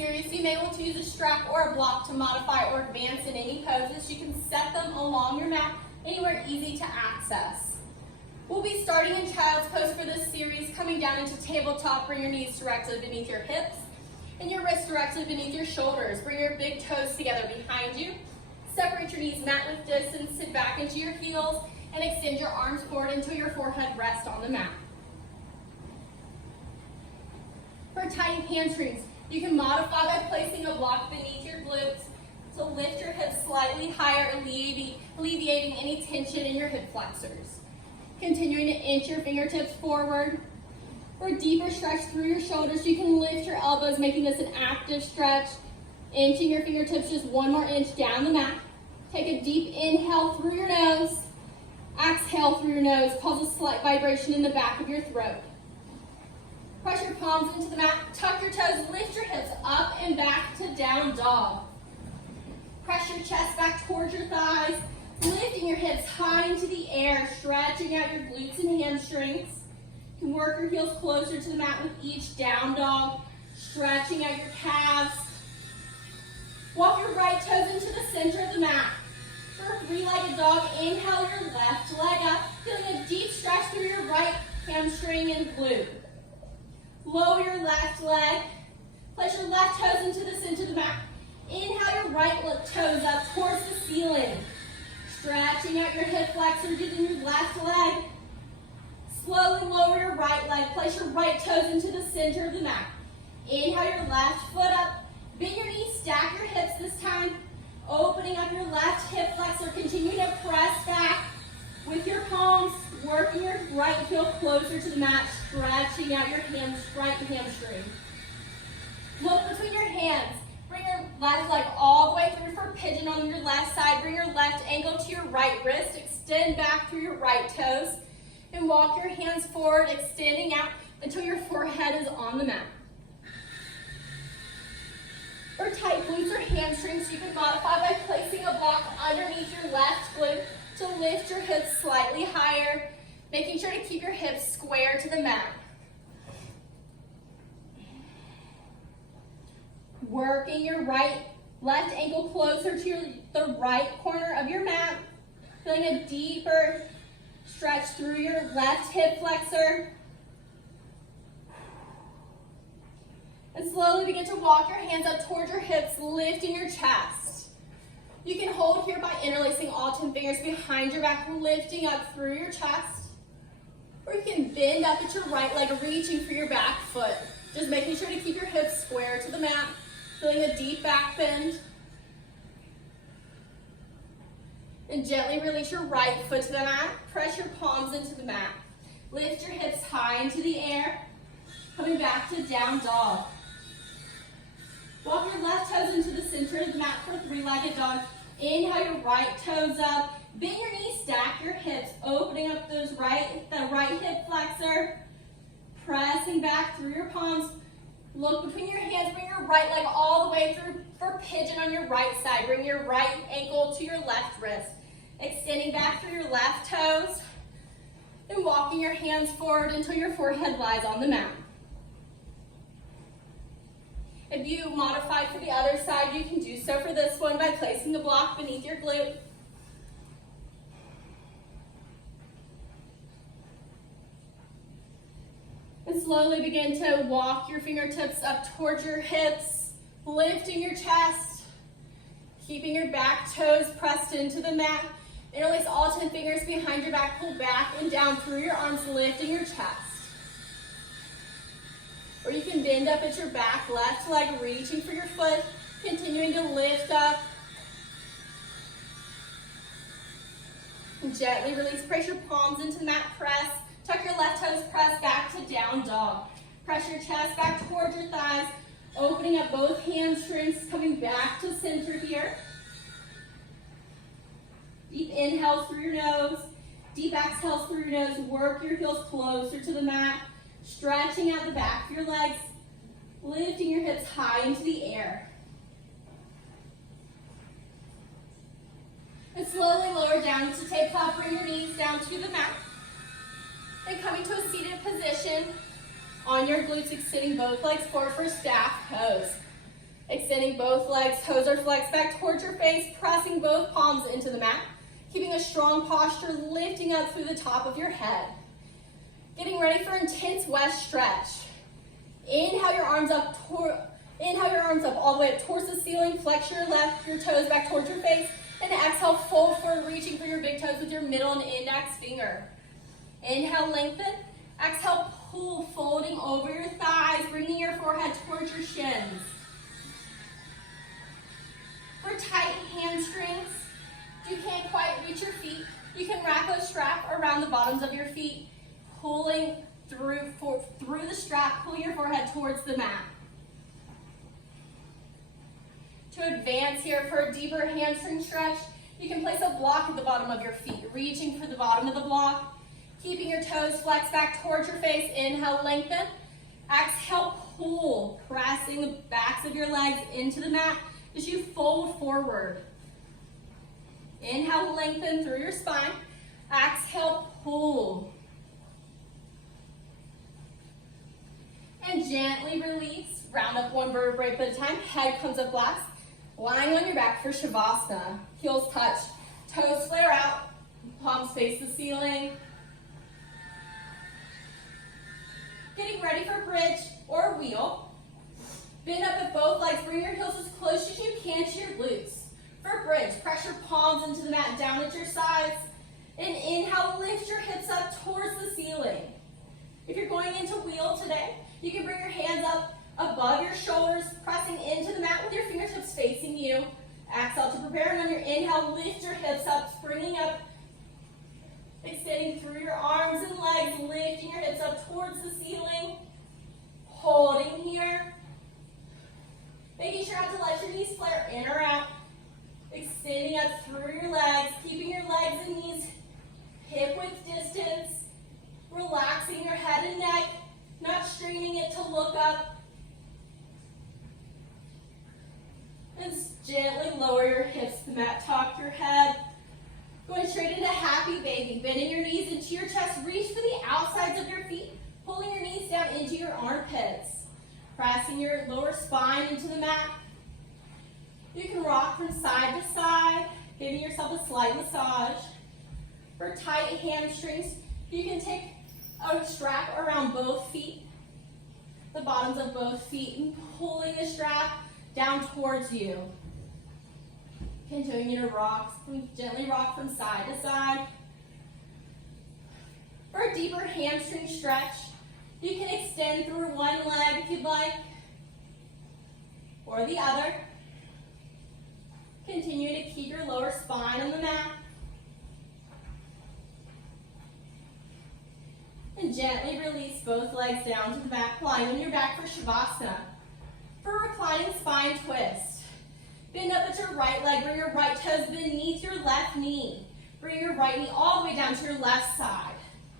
series, you may want to use a strap or a block to modify or advance in any poses. You can set them along your mat, anywhere easy to access. We'll be starting in child's pose for this series, coming down into tabletop. Bring your knees directly beneath your hips and your wrists directly beneath your shoulders. Bring your big toes together behind you. Separate your knees mat width distance, sit back into your heels, and extend your arms forward until your forehead rests on the mat. For tight hamstrings, you can modify by placing a block beneath your glutes to lift your hips slightly higher, alleviating any tension in your hip flexors. Continuing to inch your fingertips forward. For a deeper stretch through your shoulders, you can lift your elbows, making this an active stretch. Inching your fingertips just one more inch down the mat. Take a deep inhale through your nose. Exhale through your nose. Cause a slight vibration in the back of your throat. Press your palms into the mat. Tuck your toes. Lift your hips up and back to down dog. Press your chest back towards your thighs. Lifting your hips high into the air. Stretching out your glutes and hamstrings. You can work your heels closer to the mat with each down dog. Stretching out your calves. Walk your right toes into the center of the mat. For a three-legged dog, inhale your left leg up, feeling a deep stretch through your right hamstring and glute. Lower your left leg. Place your left toes into the center of the mat. Inhale your right toes up towards the ceiling. Stretching out your hip flexors using your left leg. Slowly lower your right leg. Place your right toes into the center of the mat. Inhale your left foot up. Bend your knees, stack your hips this time. Opening up your left hip flexor. Continue to press back with your palms. Working your right heel closer to the mat. Stretching out your right hamstring. Look between your hands. Bring your left leg all the way through for pigeon on your left side. Bring your left ankle to your right wrist. Extend back through your right toes. And walk your hands forward, extending out until your forehead is on the mat. For tight glutes or hamstrings, you can modify by placing a block underneath your left glute to lift your hips slightly higher, making sure to keep your hips square to the mat. Working your left ankle closer to the right corner of your mat, feeling a deeper stretch through your left hip flexor. And slowly begin to walk your hands up towards your hips, lifting your chest. You can hold here by interlacing all 10 fingers behind your back, lifting up through your chest. Or you can bend up at your right leg, reaching for your back foot. Just making sure to keep your hips square to the mat, feeling a deep back bend. And gently release your right foot to the mat. Press your palms into the mat. Lift your hips high into the air. Coming back to down dog. Walk your left toes into the center of the mat for a three-legged dog. Inhale your right toes up. Bend your knees, stack your hips, opening up the right hip flexor. Pressing back through your palms. Look between your hands, bring your right leg all the way through for pigeon on your right side. Bring your right ankle to your left wrist. Extending back through your left toes. And walking your hands forward until your forehead lies on the mat. If you modified for the other side, you can do so for this one by placing the block beneath your glute. And slowly begin to walk your fingertips up towards your hips, lifting your chest, keeping your back toes pressed into the mat. Interlace all 10 fingers behind your back, pull back and down through your arms, lifting your chest. Or you can bend up at your back, left leg, reaching for your foot, continuing to lift up. And gently release, press your palms into the mat, press. Tuck your left toes, press back to down dog. Press your chest back towards your thighs, opening up both hamstrings, coming back to center here. Deep inhales through your nose, deep exhales through your nose. Work your heels closer to the mat. Stretching out the back of your legs, lifting your hips high into the air. And slowly lower down to tabletop, bring your knees down to the mat. And coming to a seated position on your glutes, extending both legs forward for staff pose. Extending both legs, toes are flexed back towards your face, pressing both palms into the mat. Keeping a strong posture, lifting up through the top of your head. Getting ready for intense west stretch. Inhale your arms up, all the way up towards the ceiling. Flex your toes back towards your face. And exhale, fold forward, reaching for your big toes with your middle and index finger. Inhale, lengthen. Exhale, pull, folding over your thighs, bringing your forehead towards your shins. For tight hamstrings, if you can't quite reach your feet, you can wrap a strap around the bottoms of your feet, pulling through the strap, pulling your forehead towards the mat. To advance here for a deeper hamstring stretch, you can place a block at the bottom of your feet, reaching for the bottom of the block, keeping your toes flexed back towards your face. Inhale, lengthen. Exhale, pull, pressing the backs of your legs into the mat as you fold forward. Inhale, lengthen through your spine. Exhale, pull. And gently release. Round up one vertebrae at a time. Head comes up last. Lying on your back for Shavasana. Heels touch. Toes flare out. Palms face the ceiling. Getting ready for bridge or wheel. Bend up with both legs. Bring your heels as close as you can to your glutes. For bridge, press your palms into the mat, down at your sides. And inhale, lift your hips up towards the ceiling. If you're going into wheel today, you can bring your hands up above your shoulders, pressing into the mat with your fingertips facing you. Exhale to prepare, and on your inhale, lift your hips up, springing up, extending through your arms and legs, lifting your hips up towards the ceiling. Holding here. Making sure not to let your knees flare in or out. Extending up through your legs, keeping your legs and knees hip-width distance. Relaxing your head and neck, not straining it to look up. And gently lower your hips to the mat, top your head. Going straight into happy baby. Bending your knees into your chest. Reach for the outsides of your feet, pulling your knees down into your armpits. Pressing your lower spine into the mat. You can rock from side to side, giving yourself a slight massage. For tight hamstrings, you can take a strap around both feet, the bottoms of both feet, and pulling the strap down towards you. Continuing to rock, gently rock from side to side. For a deeper hamstring stretch, you can extend through one leg if you'd like, or the other. Continue to keep your lower spine on the mat. And gently release both legs down to the mat, lying on your back for Shavasana. For reclining spine twist, bend up at your right leg, bring your right toes beneath your left knee. Bring your right knee all the way down to your left side.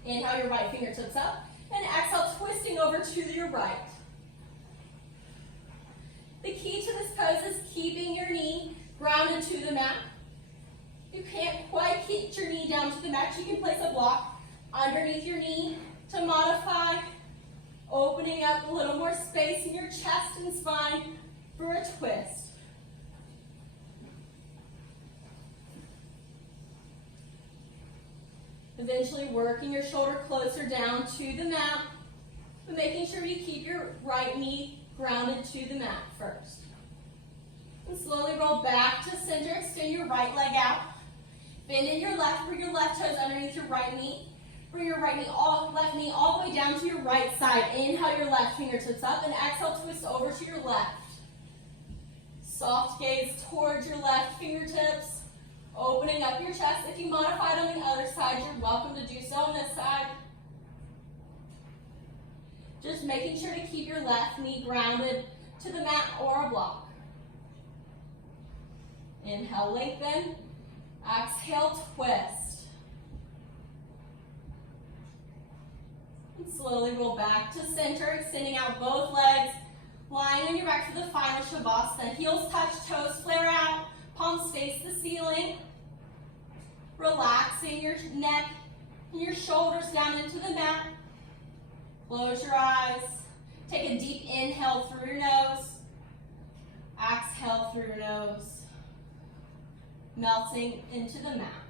Inhale your right fingertips up, and exhale, twisting over to your right. The key to this pose is keeping your knee grounded to the mat. You can't quite get your knee down to the mat, you can place a block underneath your knee to modify, opening up a little more space in your chest and spine for a twist. Eventually working your shoulder closer down to the mat, but making sure you keep your right knee grounded to the mat first. And slowly roll back to center, extend your right leg out. Bend in your left, bring your left toes underneath your right knee. Bring your left knee all the way down to your right side. Inhale your left fingertips up, and exhale, twist over to your left. Soft gaze towards your left fingertips, opening up your chest. If you modified on the other side, you're welcome to do so on this side. Just making sure to keep your left knee grounded to the mat or a block. Inhale, lengthen. Exhale, twist. And slowly roll back to center, extending out both legs, lying on your back for the final Shavasana. Heels touch, toes flare out, palms face the ceiling. Relaxing your neck and your shoulders down into the mat. Close your eyes. Take a deep inhale through your nose. through your nose, melting into the mat.